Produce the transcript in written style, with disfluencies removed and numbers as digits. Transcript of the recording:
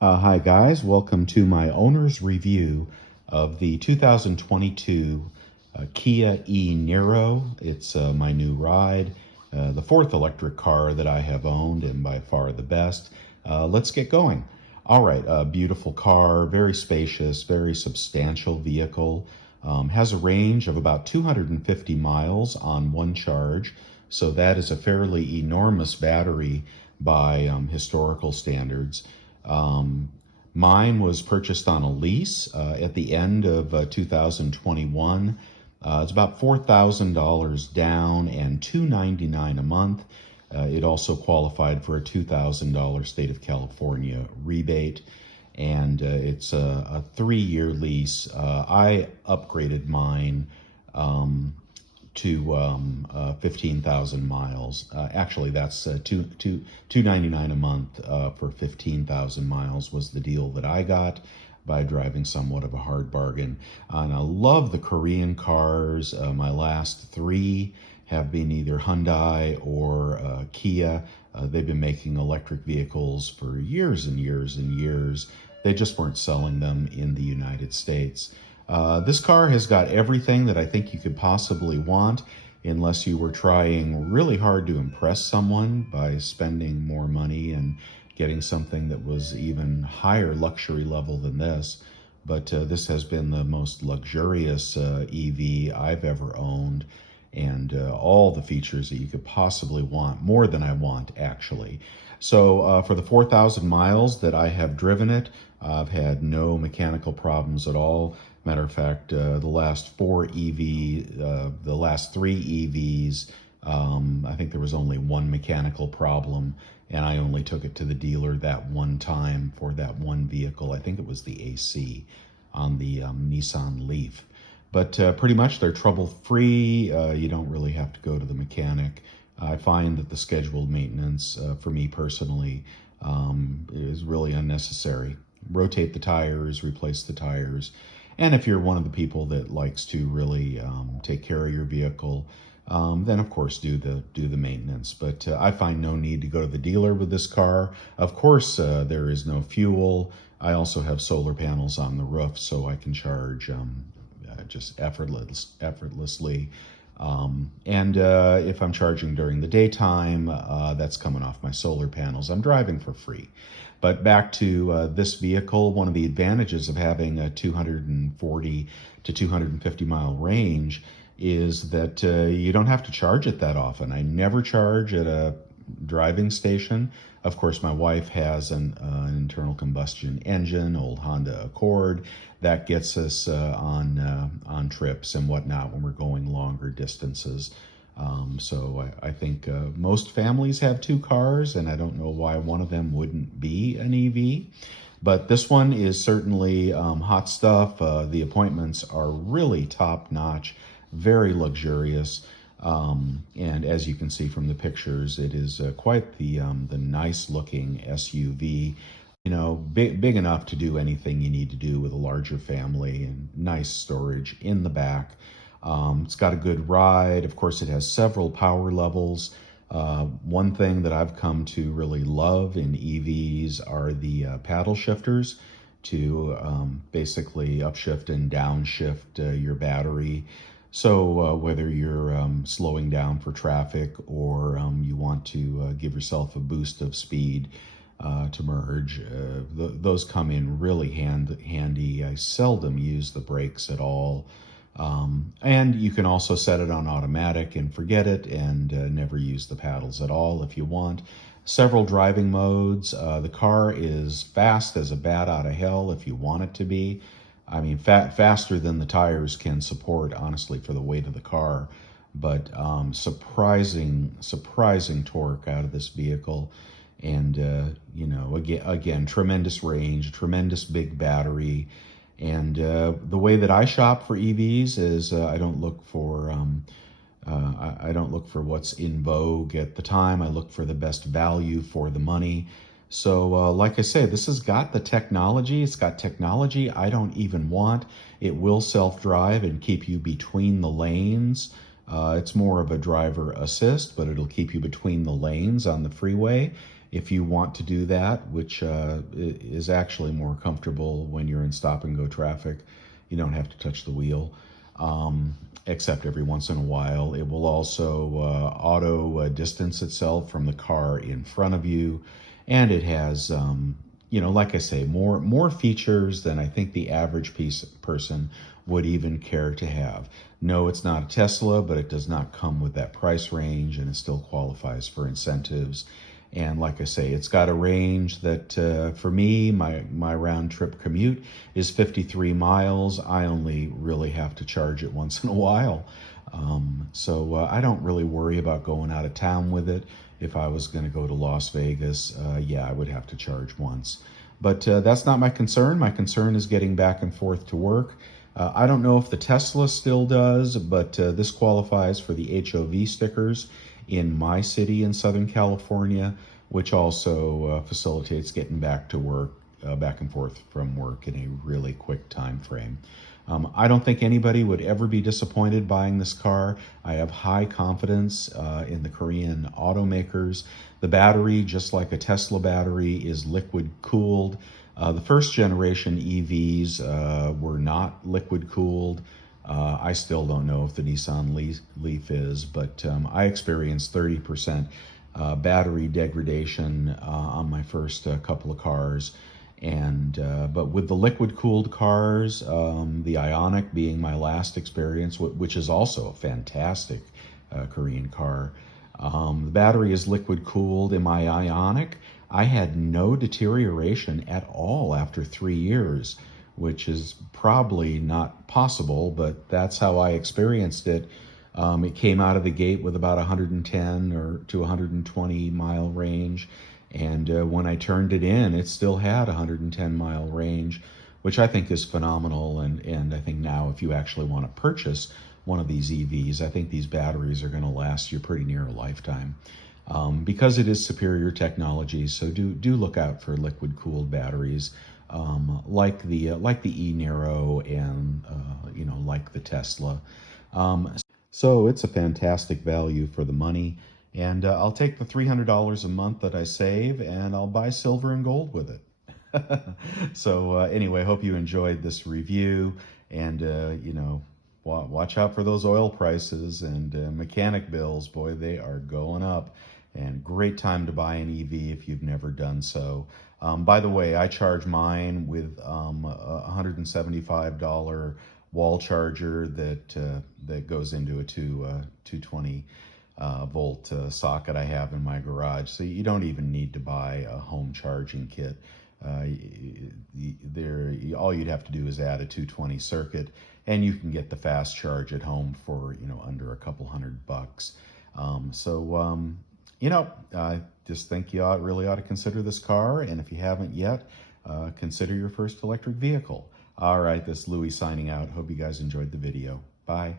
Hi guys, welcome to my owner's review of the 2022 Kia E-Niro. It's my new ride, the fourth electric car that I have owned and by far the best. Let's get going. All right, a beautiful car, very spacious, very substantial vehicle. Has a range of about 250 miles on one charge, so that is a fairly enormous battery by historical standards. Um, Mine was purchased on a lease at the end of 2021. It's about $4,000 down and $299 a month. It also qualified for a $2,000 state of California rebate, and it's a 3-year lease. I upgraded mine um, to 15,000 miles. Actually, that's $299 a month for 15,000 miles was the deal that I got by driving somewhat of a hard bargain. And I love the Korean cars. My last three have been either Hyundai or Kia. They've been making electric vehicles for years and years and years. They just weren't selling them in the United States. This car has got everything that I think you could possibly want, unless you were trying really hard to impress someone by spending more money and getting something that was even higher luxury level than this. But this has been the most luxurious EV I've ever owned, and all the features that you could possibly want, more than I want actually. So for the 4,000 miles that I have driven it, I've had no mechanical problems at all. Matter of fact, the last the last three EVs, I think there was only one mechanical problem, and I only took it to the dealer that one time for that one vehicle. I think it was the AC on the Nissan Leaf. But pretty much they're trouble-free. You don't really have to go to the mechanic. I find that the scheduled maintenance, for me personally, is really unnecessary. Rotate the tires, replace the tires. And if you're one of the people that likes to really take care of your vehicle, then of course do the maintenance. But I find no need to go to the dealer with this car. Of course, there is no fuel. I also have solar panels on the roof, so I can charge just effortlessly. And if I'm charging during the daytime, that's coming off my solar panels. I'm driving for free. But back to this vehicle, one of the advantages of having a 240 to 250 mile range is that you don't have to charge it that often. I never charge at a driving station. Of course, my wife has an internal combustion engine, old Honda Accord, that gets us on trips and whatnot when we're going longer distances. So I think most families have two cars, and I don't know why one of them wouldn't be an EV. But this one is certainly hot stuff. The appointments are really top notch, very luxurious. And as you can see from the pictures, it is quite the nice looking SUV. You know, big enough to do anything you need to do with a larger family, and nice storage in the back. It's got a good ride. Of course, it has several power levels. One thing that I've come to really love in EVs are the paddle shifters to basically upshift and downshift your battery. So whether you're slowing down for traffic, or you want to give yourself a boost of speed to merge, those come in really handy. I seldom use the brakes at all. And you can also set it on automatic and forget it, and never use the paddles at all if you want. Several driving modes. The car is fast as a bat out of hell if you want it to be. I mean, faster than the tires can support, honestly, for the weight of the car. But surprising torque out of this vehicle. And, you know, again, tremendous range, tremendous big battery. And the way that I shop for EVs is I don't look for I don't look for what's in vogue at the time. I look for the best value for the money. So like I say, this has got the technology. It's got technology I don't even want. It will self-drive and keep you between the lanes. It's more of a driver assist, but it'll keep you between the lanes on the freeway. if you want to do that, which is actually more comfortable when you're in stop and go traffic. You don't have to touch the wheel, except every once in a while. It will also auto distance itself from the car in front of you, and it has, like I say, more features than I think the average person would even care to have. No, it's not a Tesla, but it does not come with that price range, and it still qualifies for incentives. And like I say, it's got a range that for me, my round trip commute is 53 miles. I only really have to charge it once in a while. So I don't really worry about going out of town with it. If I was going to go to Las Vegas, yeah, I would have to charge once. But that's not my concern. My concern is getting back and forth to work. I don't know if the Tesla still does, but this qualifies for the HOV stickers in my city in Southern California, which also facilitates getting back to work, back and forth from work in a really quick time frame. I don't think anybody would ever be disappointed buying this car. I have high confidence in the Korean automakers. The battery, just like a Tesla battery, is liquid cooled. The first generation EVs were not liquid cooled. I still don't know if the Nissan Leaf is, but I experienced 30% battery degradation on my first couple of cars. And but with the liquid cooled cars, the Ioniq being my last experience, which is also a fantastic Korean car, the battery is liquid cooled. In my Ioniq, I had no deterioration at all after 3 years, which is probably not possible, but that's how I experienced it. It came out of the gate with about 110 or to 120 mile range. And when I turned it in, it still had 110 mile range, which I think is phenomenal. And I think now if you actually want to purchase one of these EVs, I think these batteries are going to last you pretty near a lifetime. Because it is superior technology, so do look out for liquid cooled batteries, like the E-Niro and like the Tesla. So it's a fantastic value for the money, and I'll take the $300 a month that I save, and I'll buy silver and gold with it. So anyway, hope you enjoyed this review, and watch out for those oil prices and mechanic bills. Boy, they are going up. And great time to buy an EV if you've never done so. By the way, I charge mine with a $175 wall charger that goes into a 220 volt socket I have in my garage. So you don't even need to buy a home charging kit. All you'd have to do is add a 220 circuit, and you can get the fast charge at home for under a couple $100. I just think you really ought to consider this car, and if you haven't yet, consider your first electric vehicle. All right, this is Louis signing out. Hope you guys enjoyed the video. Bye.